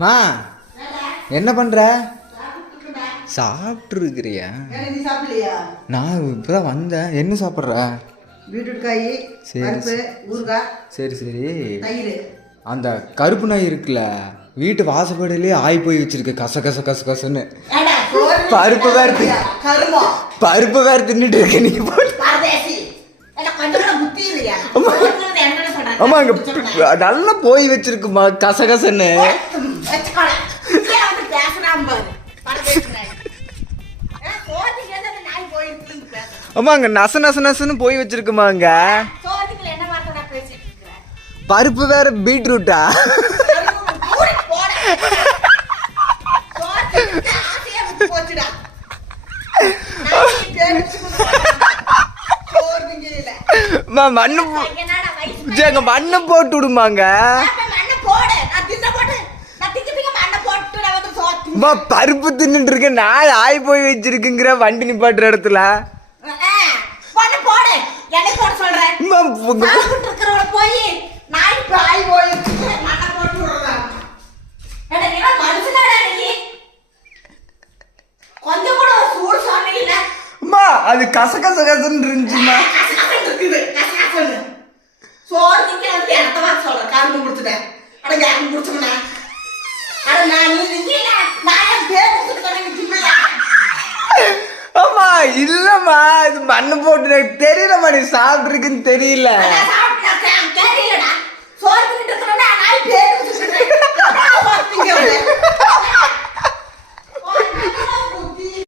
மா என்ன பண்ற? சாப்பிட்டு இருக்கிறியா? நான் இப்பதான் வந்தேன். என்ன சாப்பிட்ற? பீட்ரூட் காய், பருப்பு, ஊறுகாய். சரி சரி. தயிர். அந்த கருப்பு நாய் இருக்குல்ல, வீட்டு வாசப்படியிலே ஆய் போய் வச்சிருக்கு கச கச கச கசன்னு. பருப்பு வேற பருப்பு வேற தின்னுட்டு இருக்க நீ. ஆமா அங்க நல்லா போய் வச்சிருக்குமா கச கசன்னு. ஆமா அங்க நச நச நசன்னு போய் வச்சிருக்குமா அங்க. பருப்பு வேற பீட்ரூட்டா? மண்ணு மண்ணு போட்டு விடுமாங்க. பருப்பு தின்னுட்டு இருக்க நாய் ஆய் போய் வச்சிருக்குங்கிற வண்டி நிப்பாட்டுற இடத்துல. அது கச கச கசன்னு இருந்துச்சுமா. ஆமா இல்லம்மா இது மண்ணு போட்டு தெரியலம்மா. நீ சாப்பிட்டுருக்குன்னு தெரியல.